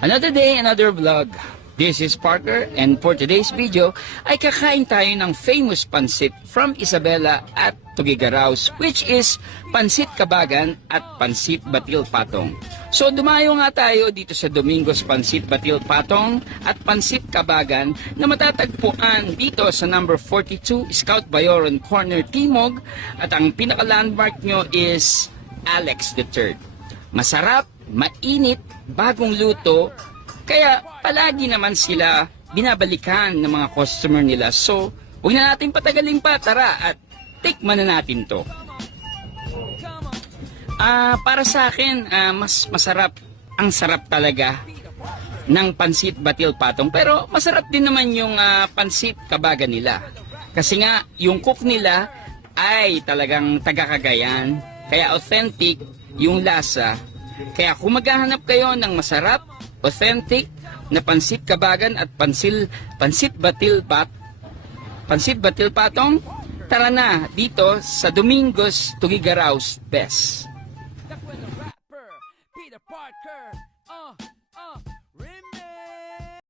Another day, another vlog. This is Parker, and for today's video ay kakain tayo ng famous pansit from Isabela at Tugigaraos, which is Pansit Kabagan at Pansit Batil Patong. So dumayo nga tayo dito sa Domingos Pansit Batil Patong at Pansit Kabagan na matatagpuan dito sa number 42 Scout Bayoron Corner Timog, at ang pinaka-landmark nyo is Alex III. Masarap, mainit, bagong luto, kaya palagi naman sila binabalikan ng mga customer nila. So, huwag na natin patagalin pa, tara at tikman na natin to. Para sa akin, mas masarap, ang sarap talaga ng Pansit Batil Patong. Pero masarap din naman yung Pansit Kabagan nila. Kasi nga, yung cook nila ay talagang taga-Cagayan. Kaya authentic yung lasa. Kaya kung maghahanap kayo ng masarap, authentic na Pansit Kabagan at Pansit Batil Patong, tara na dito sa Domingos Tugigaraos Best.